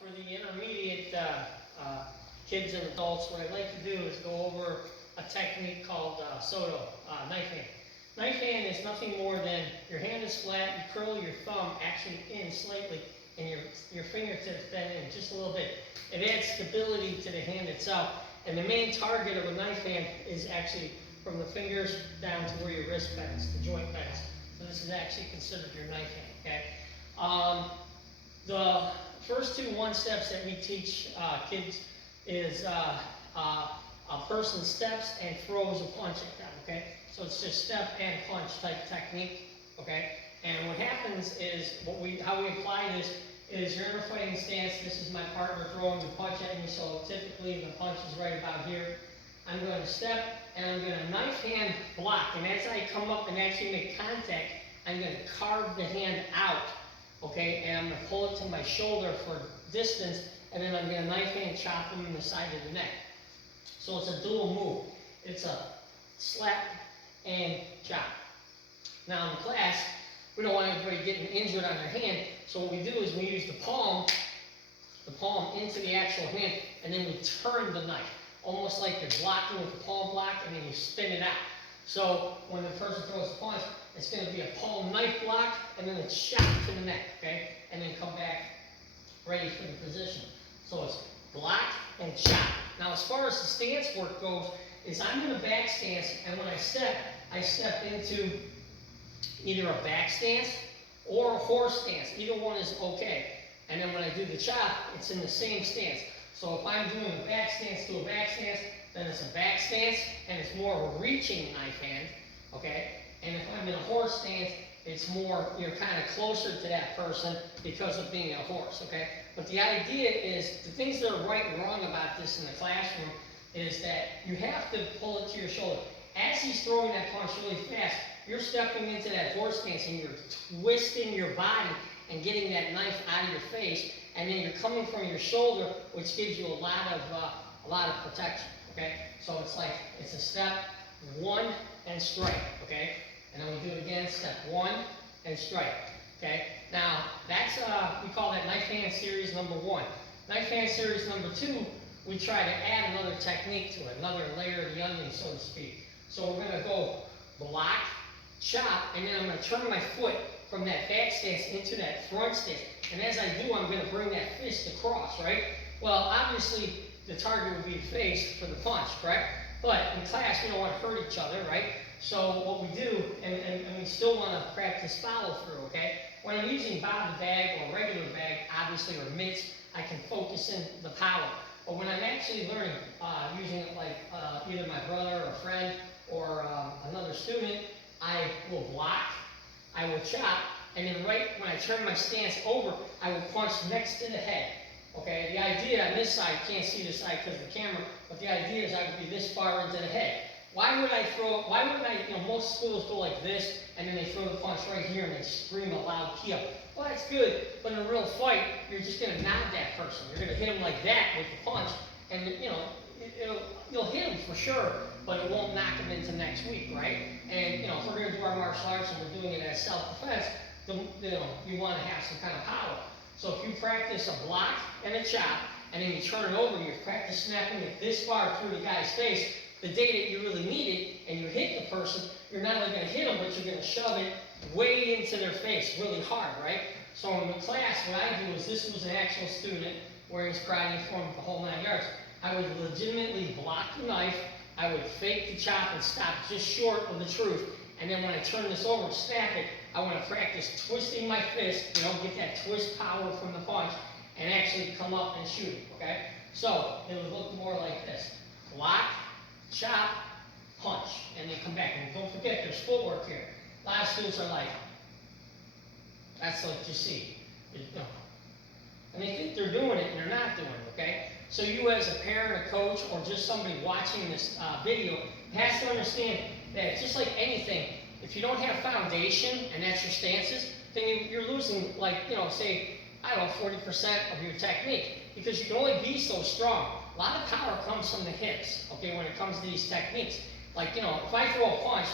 For the intermediate kids and adults, what I'd like to do is go over a technique called Soto, knife hand. Knife hand is nothing more than your hand is flat, you curl your thumb actually in slightly, and your fingertips bend in just a little bit. It adds stability to the hand itself, and the main target of a knife hand is actually from the fingers down to where your wrist bends, the joint bends. So this is actually considered your knife hand, okay? The first two one-steps that we teach kids is a person steps and throws a punch at them, okay? So it's just step and punch type technique, okay? And what happens is, how we apply this is you're in a fighting stance. This is my partner throwing the punch at me, so typically the punch is right about here. I'm going to step and I'm going to knife hand block, and as I come up and actually make contact, I'm going to carve the hand out. Okay, and I'm going to pull it to my shoulder for distance, and then I'm going to knife hand chop them in the side of the neck. So it's a dual move. It's a slap and chop. Now in class, we don't want everybody getting injured on their hand, so what we do is we use the palm into the actual hand, and then we turn the knife, almost like you're blocking with the palm block, and then you spin it out. So when the person throws the punch, it's going to be a palm knife block, and then it's shot to the neck, okay? And then come back ready for the position. So it's block and chop. Now as far as the stance work goes, is I'm in a back stance, and when I step into either a back stance or a horse stance. Either one is okay. And then when I do the chop, it's in the same stance. So if I'm doing a back stance to a back stance, then it's a back stance, and it's more of a reaching knife hand, okay? And if I'm in a horse stance, it's more, you're kind of closer to that person because of being a horse, okay? But the idea is, the things that are right and wrong about this in the classroom is that you have to pull it to your shoulder. As he's throwing that punch really fast, you're stepping into that horse stance and you're twisting your body and getting that knife out of your face, and then you're coming from your shoulder, which gives you a lot of protection, okay? So it's like, it's a step, one, and strike, okay? And then we do it again, step one, and strike, okay? Now, that's, we call that knife hand series number one. Knife hand series number two, we try to add another technique to it, another layer of the onion, so to speak. So we're gonna go block, chop, and then I'm gonna turn my foot from that back stance into that front stance. And as I do, I'm gonna bring that fist across, right? Well, obviously, the target would be the face for the punch, correct? But in class, we don't want to hurt each other, right? So what we do, and we still want to practice follow through, okay? When I'm using bobby bag or regular bag, obviously, or mitts, I can focus in the power. But when I'm actually learning, using it like either my brother or friend or another student, I will block, I will chop, and then right when I turn my stance over, I will punch next to the head. Okay, the idea on this side, can't see this side because of the camera, but the idea is I would be this far into the head. Why would I, most schools go like this, and then they throw the punch right here and they scream a loud kill. Well, that's good, but in a real fight, you're just going to nod that person. You're going to hit him like that with the punch, and you'll hit him for sure, but it won't knock him into next week, right? And, if we're going to do our martial arts and we're doing it as self-defense, you want to have some kind of power. So if you practice a block and a chop, and then you turn it over, you practice snapping it this far through the guy's face, the day that you really need it, and you hit the person, you're not only going to hit them, but you're going to shove it way into their face really hard, right? So in the class, what I do is, this was an actual student wearing his karate uniform the whole 9 yards. I would legitimately block the knife, I would fake the chop and stop just short of the truth. And then when I turn this over and snap it, I want to practice twisting my fist, get that twist power from the punch, and actually come up and shoot it, okay? So it would look more like this. Block, chop, punch, and then come back. And don't forget, there's footwork here. A lot of students are like, that's what you see. And they think they're doing it, and they're not doing it, okay? So you as a parent, a coach, or just somebody watching this video has to understand that just like anything, if you don't have foundation, and that's your stances, then you're losing, say, 40% of your technique, because you can only be so strong. A lot of power comes from the hips, okay, when it comes to these techniques. Like, if I throw a punch,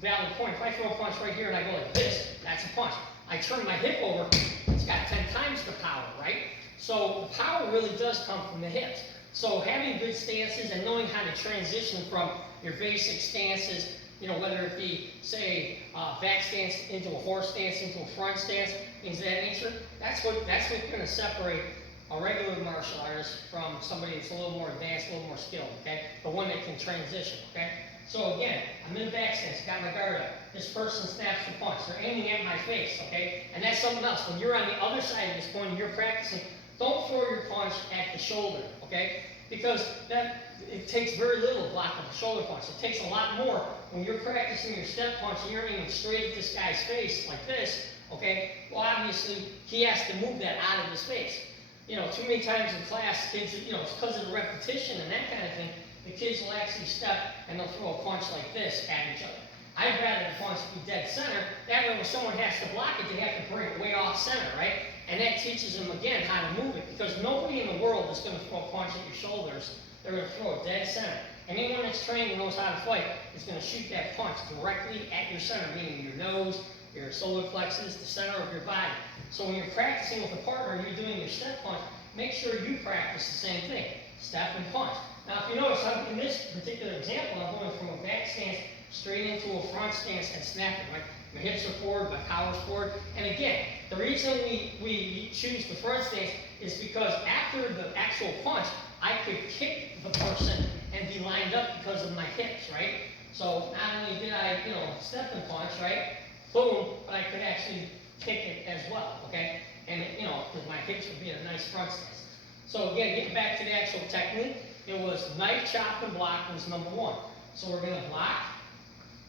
valid point, if I throw a punch right here and I go like this, that's a punch. I turn my hip over, it's got 10 times the power, right? So the power really does come from the hips. So having good stances and knowing how to transition from your basic stances, you know, whether it be, say, back stance into a horse stance, into a front stance, things of that nature, that's what's going to separate a regular martial artist from somebody that's a little more advanced, a little more skilled, okay? The one that can transition, okay? So again, I'm in back stance, got my guard up. This person snaps the punch. They're aiming at my face, okay? And that's something else. When you're on the other side of this point and you're practicing, don't throw your punch at the shoulder, okay? Because it takes very little to block a shoulder punch. It takes a lot more when you're practicing your step punch and you're aiming straight at this guy's face like this, okay? Well, obviously, he has to move that out of his face. You know, too many times in class, kids, you know, it's because of the repetition and that kind of thing, the kids will actually step and they'll throw a punch like this at each other. I'd rather the punch be dead center. That way when someone has to block it, they have to bring it way off center, right? And that teaches them, again, how to move it. Because nobody in the world is going to throw a punch at your shoulders. They're going to throw it dead center. Anyone that's trained and knows how to fight is going to shoot that punch directly at your center, meaning your nose, your solar plexus, the center of your body. So when you're practicing with a partner and you're doing your step punch, make sure you practice the same thing. Step and punch. Now, if you notice, in this particular example, I'm going from a back stance straight into a front stance and snapping. Right? My hips are forward, my power's forward. And again, the reason we choose the front stance is because after the actual punch, I could kick the person and be lined up because of my hips, right? So not only did I, you know, step and punch, right? Boom, but I could actually kick it as well, okay? And, you know, because my hips would be in a nice front stance. So again, getting back to the actual technique, it was knife, chop, and block was number one. So we're going to block,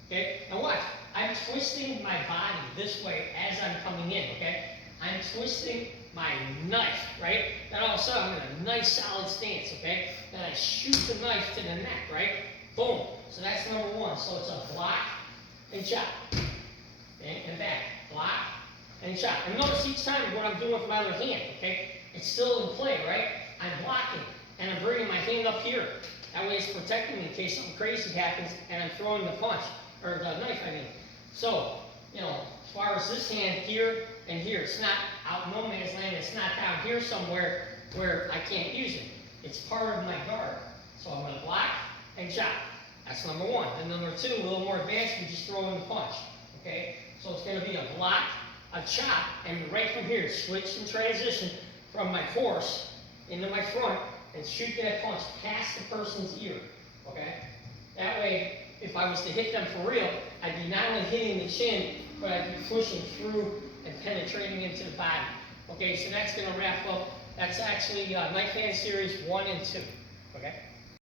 okay? Now watch, I'm twisting my body this way as I'm coming in, okay? I'm twisting my knife, right? Then all of a sudden, I'm in a nice solid stance, okay? Then I shoot the knife to the neck, right? Boom. So that's number one. So it's a block and chop, okay? And back, block and chop. And notice each time what I'm doing with my other hand, okay? It's still in play, right? I'm blocking, and I'm bringing my hand up here. That way it's protecting me in case something crazy happens, and I'm throwing the punch, or the knife, I mean. So, you know, as far as this hand here and here, it's not out in no man's land, it's not down here somewhere where I can't use it. It's part of my guard. So I'm going to block and chop. That's number one. And number two, a little more advanced, we just throw in the punch, okay? So it's going to be a block, a chop, and right from here, switch and transition from my horse into my front and shoot that punch past the person's ear, okay? That way, if I was to hit them for real, I'd be not only hitting the chin, but I'd be pushing through and penetrating into the body. Okay, so that's going to wrap up. That's actually Knifehand Series 1 and 2, okay?